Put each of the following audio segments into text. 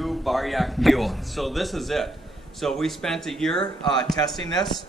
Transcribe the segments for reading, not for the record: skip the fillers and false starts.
new BarYak Mule. So this is it. So we spent a year testing this.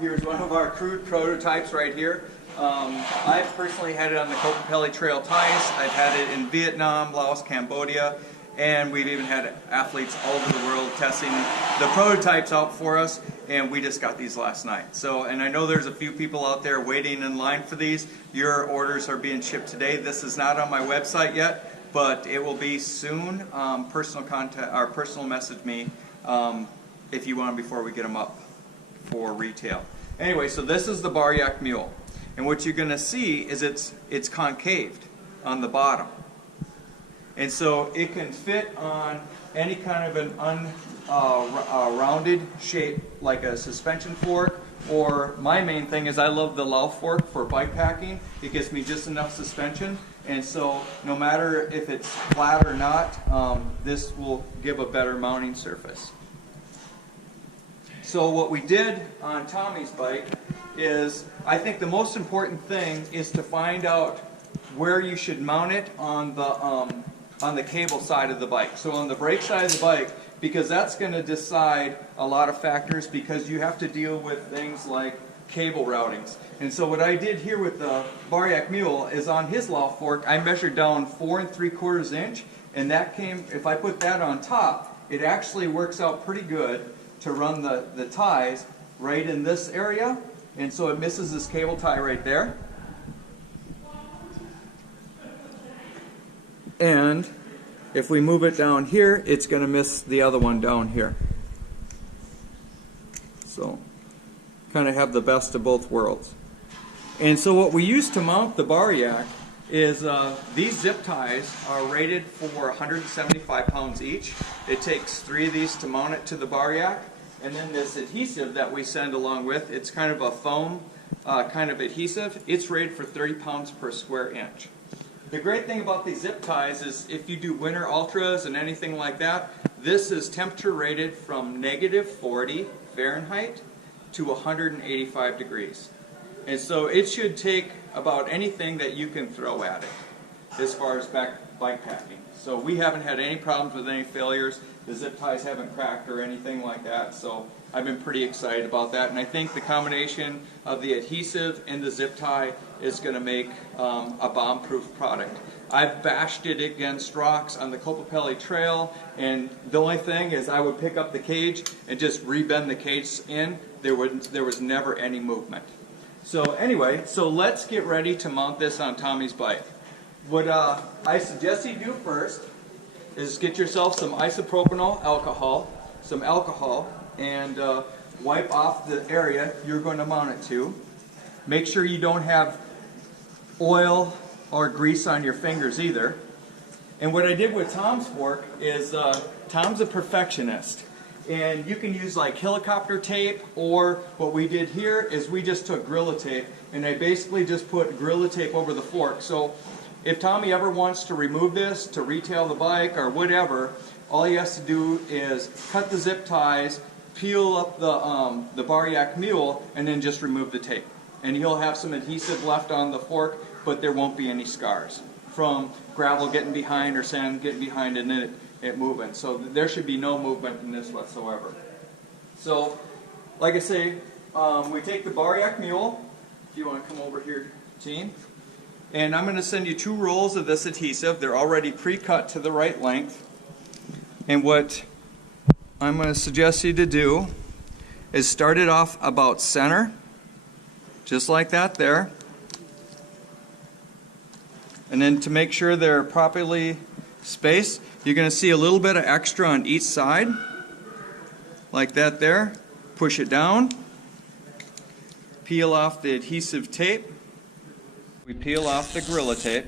Here's one of our crude prototypes right here. I've personally had it on the Kokopelli Trail ties. I've had it in Vietnam, Laos, Cambodia, and we've even had athletes all over the world testing the prototypes out for us, and we just got these last night. So, and I know there's a few people out there waiting in line for these. Your orders are being shipped today. This is not on my website yet, but it will be soon. Personal contact or personal message me if you want them before we get them up for retail. Anyway, so this is the BarYak Mule, and what you're going to see is it's concaved on the bottom. And so it can fit on any kind of an rounded shape, like a suspension fork, or my main thing is I love the Lauf fork for bike packing. It gives me just enough suspension, and so no matter if it's flat or not, this will give a better mounting surface. So what we did on Tommy's bike is, I think the most important thing is to find out where you should mount it on the cable side of the bike. So on the brake side of the bike, because that's going to decide a lot of factors, because you have to deal with things like cable routings. And so what I did here with the BarYak Mule is on his Lauf fork, I measured down 4 3/4 inch, and that came, if I put that on top, it actually works out pretty good to run the ties right in this area, and so it misses this cable tie right there. And if we move it down here, it's going to miss the other one down here. So kind of have the best of both worlds. And so what we use to mount the BarYak is these zip ties are rated for 175 pounds each. It takes 3 of these to mount it to the BarYak. And then this adhesive that we send along with, it's kind of a foam kind of adhesive. It's rated for 30 pounds per square inch. The great thing about these zip ties is if you do winter ultras and anything like that, this is temperature rated from -40 Fahrenheit to 185 degrees. And so it should take about anything that you can throw at it as far as bike packing. So we haven't had any problems with any failures. The zip ties haven't cracked or anything like that. So I've been pretty excited about that. And I think the combination of the adhesive and the zip tie is going to make a bomb-proof product. I've bashed it against rocks on the Kokopelli Trail, and the only thing is I would pick up the cage and just rebend the cage in. There was never any movement. So anyway, so let's get ready to mount this on Tommy's bike. What I suggest you do first is get yourself some isopropyl alcohol, and wipe off the area you're going to mount it to. Make sure you don't have oil or grease on your fingers either. And what I did with Tom's fork is, Tom's a perfectionist. And you can use like helicopter tape, or what we did here is we just took Gorilla Tape, and I basically just put Gorilla Tape over the fork. So if Tommy ever wants to remove this to retail the bike or whatever, all he has to do is cut the zip ties, peel up the BarYak Mule, and then just remove the tape. And he'll have some adhesive left on the fork, but there won't be any scars from gravel getting behind or sand getting behind and then it moving. So there should be no movement in this whatsoever. So, like I say, we take the BarYak Mule, if you want to come over here, team, and I'm going to send you 2 rolls of this adhesive. They're already pre-cut to the right length. And what I'm going to suggest you to do is start it off about center, just like that there. And then to make sure they're properly spaced, you're going to see a little bit of extra on each side, like that there. Push it down, peel off the adhesive tape. We peel off the Gorilla Tape,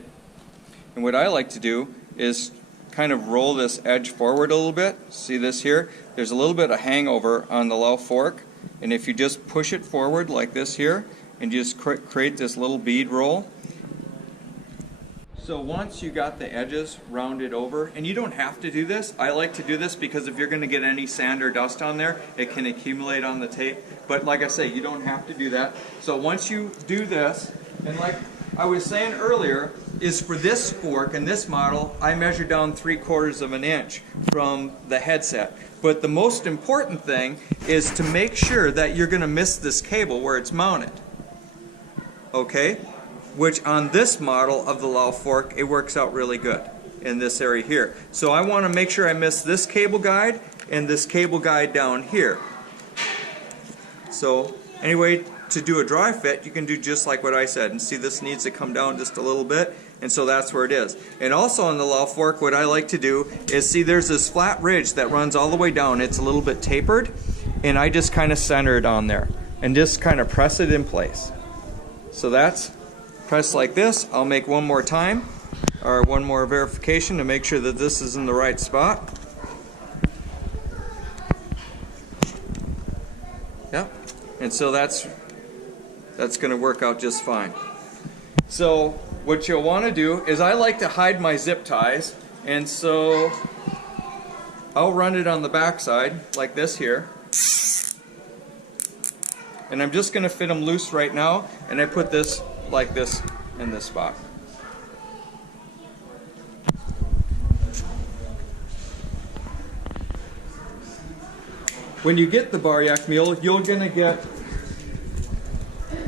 and what I like to do is kind of roll this edge forward a little bit. See this here? There's a little bit of hangover on the Lauf fork, and if you just push it forward like this here, and just create this little bead roll. So once you got the edges rounded over, and you don't have to do this, I like to do this because if you're going to get any sand or dust on there, it can accumulate on the tape. But like I say, you don't have to do that. So once you do this, and like I was saying earlier is for this fork and this model, I measure down 3/4 of an inch from the headset. But the most important thing is to make sure that you're going to miss this cable where it's mounted. Okay? Which on this model of the Lao fork, it works out really good in this area here. So I want to make sure I miss this cable guide and this cable guide down here. So anyway, to do a dry fit, you can do just like what I said. And see, this needs to come down just a little bit, and so that's where it is. And also on the Lao fork, what I like to do is, see, there's this flat ridge that runs all the way down. It's a little bit tapered, and I just kind of center it on there and just kind of press it in place. So that's pressed like this. I'll make one more time, or one more verification to make sure that this is in the right spot. Yep. And so that's going to work out just fine. So what you'll want to do is, I like to hide my zip ties, and so I'll run it on the back side like this here. And I'm just going to fit them loose right now, and I put this like this in this spot. When you get the BarYak Mule, you're going to get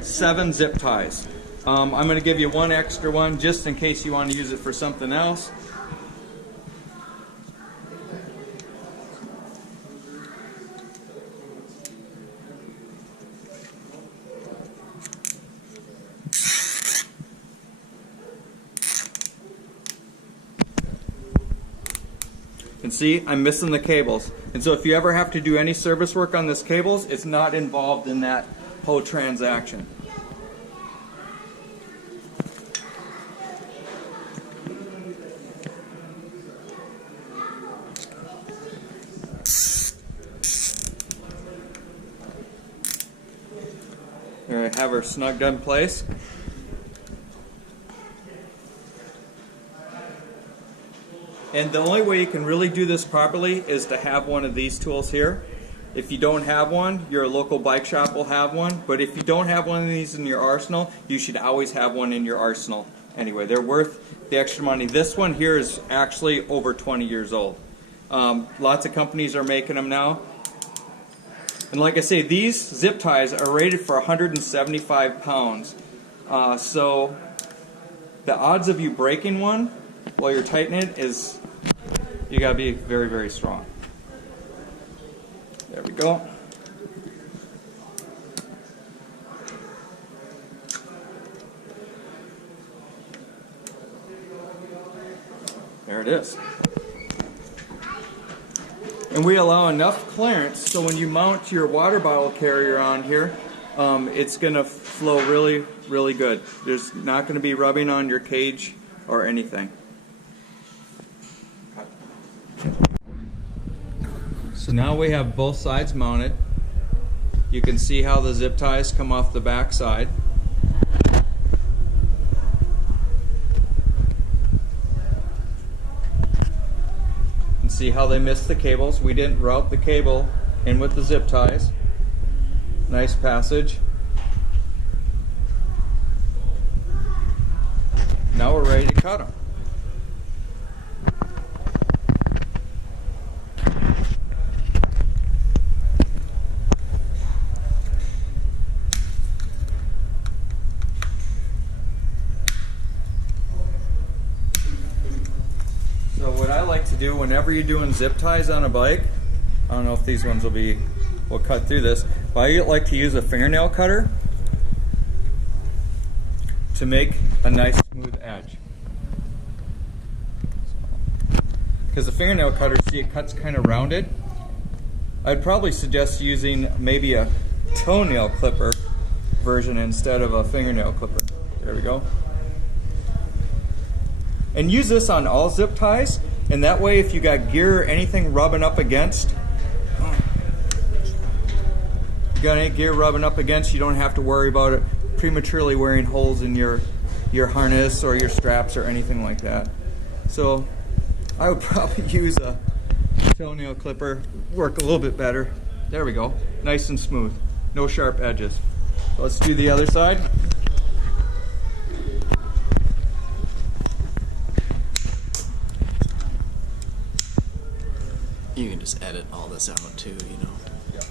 7 zip ties. I'm going to give you one extra one just in case you want to use it for something else. And see, I'm missing the cables. And so if you ever have to do any service work on this cables, it's not involved in that whole transaction. Here I have her snugged in place. And the only way you can really do this properly is to have one of these tools here. If you don't have one, your local bike shop will have one. But if you don't have one of these in your arsenal, you should always have one in your arsenal. Anyway, they're worth the extra money. This one here is actually over 20 years old. Lots of companies are making them now. And like I say, these zip ties are rated for 175 pounds. So the odds of you breaking one while you're tightening it is, you gotta be very, very strong. There we go. There it is. And we allow enough clearance so when you mount your water bottle carrier on here, it's going to flow really, really good. There's not going to be rubbing on your cage or anything. So now we have both sides mounted. You can see how the zip ties come off the back side. And see how they missed the cables. We didn't route the cable in with the zip ties. Nice passage. Now we're ready to cut them. So what I like to do whenever you're doing zip ties on a bike, I don't know if these ones will cut through this, but I like to use a fingernail cutter to make a nice smooth edge. Because the fingernail cutter, see, it cuts kind of rounded. I'd probably suggest using maybe a toenail clipper version instead of a fingernail clipper. There we go. And use this on all zip ties, and that way if you got gear or anything rubbing up against, you got any gear rubbing up against, you don't have to worry about it prematurely wearing holes in your harness or your straps or anything like that. So I would probably use a toenail clipper, work a little bit better. There we go, nice and smooth, no sharp edges. Let's do the other side. You can just edit all this out too, you know. Yep.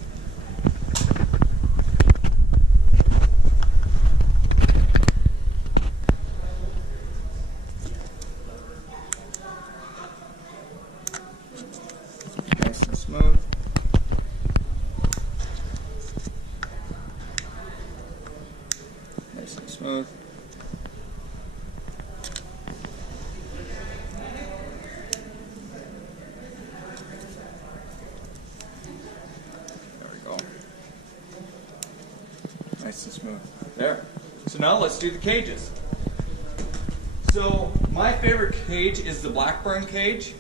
Nice and smooth. Nice and smooth. Nice and smooth. There. So now let's do the cages. So my favorite cage is the Blackburn cage,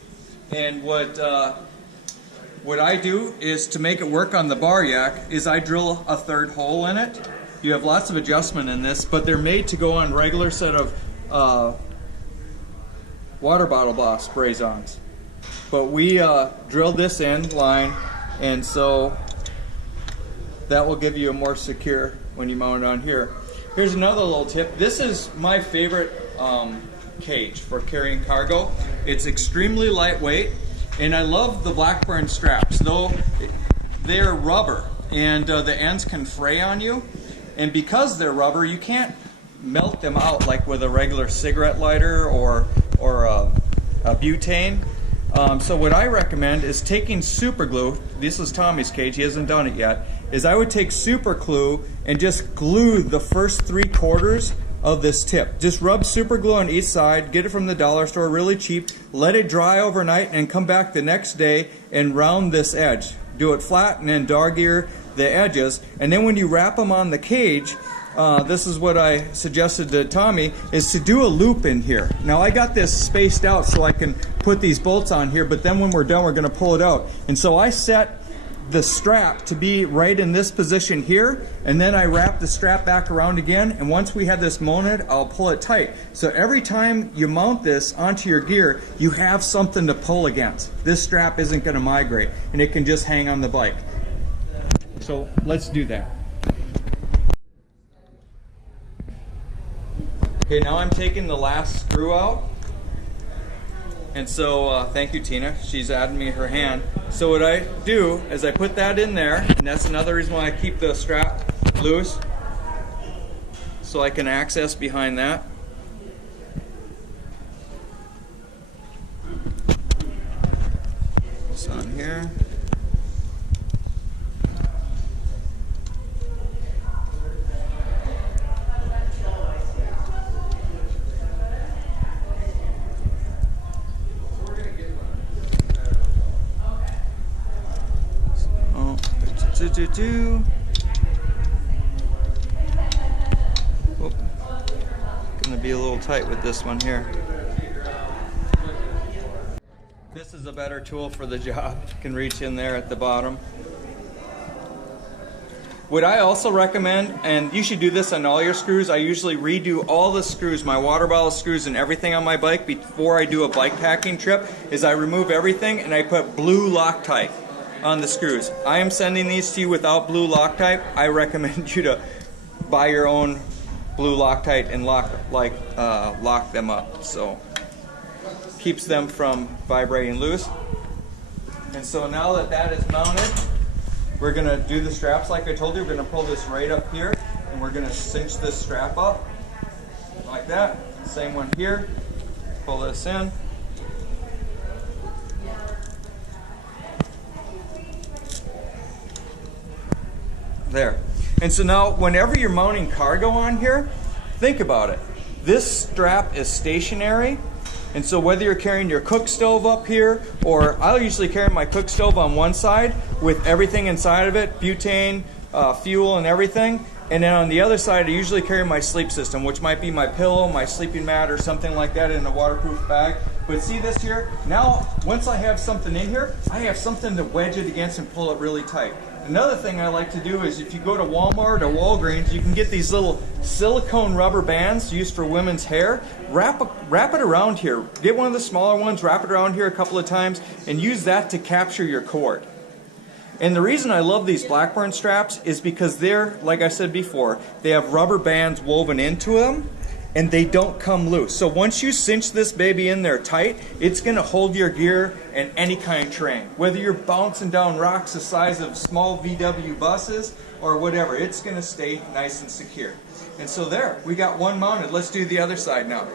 and what I do is to make it work on the BarYak is I drill a third hole in it. You have lots of adjustment in this, but they're made to go on regular set of water bottle boss spray-ons. But we drilled this in line, and so that will give you a more secure when you mount it on here. Here's another little tip. This is my favorite cage for carrying cargo. It's extremely lightweight, and I love the Blackburn straps. Though they're rubber, and the ends can fray on you, and because they're rubber, you can't melt them out like with a regular cigarette lighter or a butane. So what I recommend is taking super glue. This is Tommy's cage, he hasn't done it yet. Is I would take super glue and just glue the first 3/4 of this tip. Just rub super glue on each side, get it from the dollar store, really cheap, let it dry overnight, and come back the next day and round this edge. Do it flat and then dog ear the edges, and then when you wrap them on the cage, this is what I suggested to Tommy, is to do a loop in here. Now I got this spaced out so I can put these bolts on here, but then when we're done we're going to pull it out. And so I set the strap to be right in this position here, and then I wrap the strap back around again, and once we have this mounted, I'll pull it tight. So every time you mount this onto your gear, you have something to pull against. This strap isn't going to migrate, and it can just hang on the bike. So let's do that. Okay, now I'm taking the last screw out. And so, thank you Tina, she's adding me her hand. So what I do is I put that in there, and that's another reason why I keep the strap loose, so I can access behind that. This on here. Whoop. Gonna be a little tight with this one here. This is a better tool for the job. You can reach in there at the bottom. What I also recommend, and you should do this on all your screws, I usually redo all the screws, my water bottle screws and everything on my bike before I do a bike packing trip, is I remove everything and I put blue Loctite on the screws. I am sending these to you without blue Loctite. I recommend you to buy your own blue Loctite and lock them up. So keeps them from vibrating loose. And so now that that is mounted, we're gonna do the straps like I told you. We're gonna pull this right up here, and we're gonna cinch this strap up like that. Same one here. Pull this in. There. And so now whenever you're mounting cargo on here, think about it. This strap is stationary, and so whether you're carrying your cook stove up here, or I'll usually carry my cook stove on one side with everything inside of it, butane, fuel and everything, and then on the other side I usually carry my sleep system, which might be my pillow, my sleeping mat, or something like that in a waterproof bag. But see this here? Now, once I have something in here, I have something to wedge it against and pull it really tight. Another thing I like to do is if you go to Walmart or Walgreens, you can get these little silicone rubber bands used for women's hair. Wrap it around here. Get one of the smaller ones, wrap it around here a couple of times, and use that to capture your cord. And the reason I love these Blackburn straps is because they're, like I said before, they have rubber bands woven into them, and they don't come loose. So once you cinch this baby in there tight, it's going to hold your gear in any kind of terrain. Whether you're bouncing down rocks the size of small VW buses or whatever, it's going to stay nice and secure. And so there, we got one mounted. Let's do the other side now.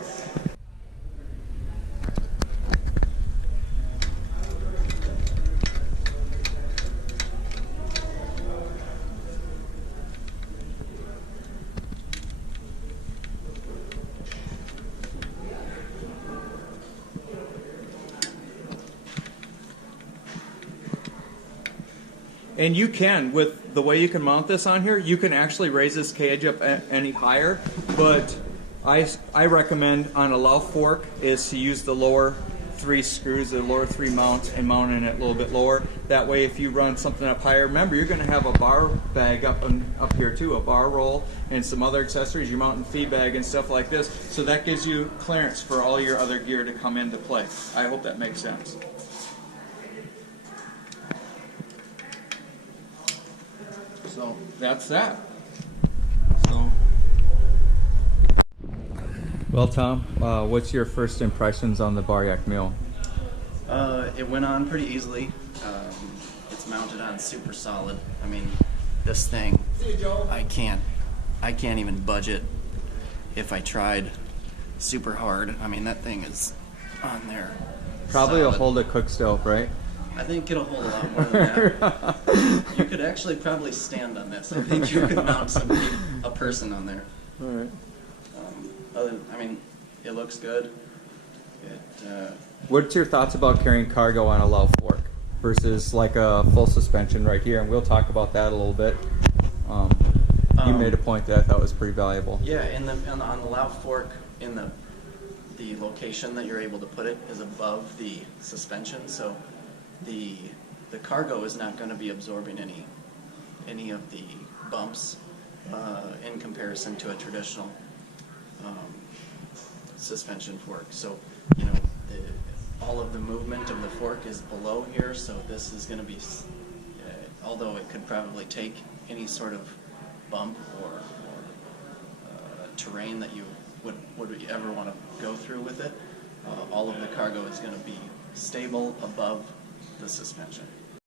And you can, with the way you can mount this on here, you can actually raise this cage up any higher, but I recommend on a low fork is to use the lower 3 screws, the lower 3 mounts, and mounting it a little bit lower. That way if you run something up higher, remember you're going to have a bar bag up here too, a bar roll and some other accessories, your mountain feed bag and stuff like this, so that gives you clearance for all your other gear to come into play. I hope that makes sense. So that's that. So, well, Tom, what's your first impressions on the BarYak Mule? It went on pretty easily. It's mounted on super solid. I mean, this thing, I can't even budge it if I tried super hard. I mean, that thing is on there. Probably solid. will hold a cook stove, right? I think it'll hold a lot more than that. You could actually probably stand on this. I think you could mount a person on there. All right. I mean, it looks good. What's your thoughts about carrying cargo on a low fork versus like a full suspension right here? And we'll talk about that a little bit. You made a point that I thought was pretty valuable. Yeah, on the loud fork, in the location that you're able to put it is above the suspension, so the cargo is not going to be absorbing any of the bumps in comparison to a traditional suspension fork. So, you know, all of the movement of the fork is below here, so this is going to be, although it could probably take any sort of bump or terrain that you would ever want to go through with it, all of the cargo is going to be stable above the suspension.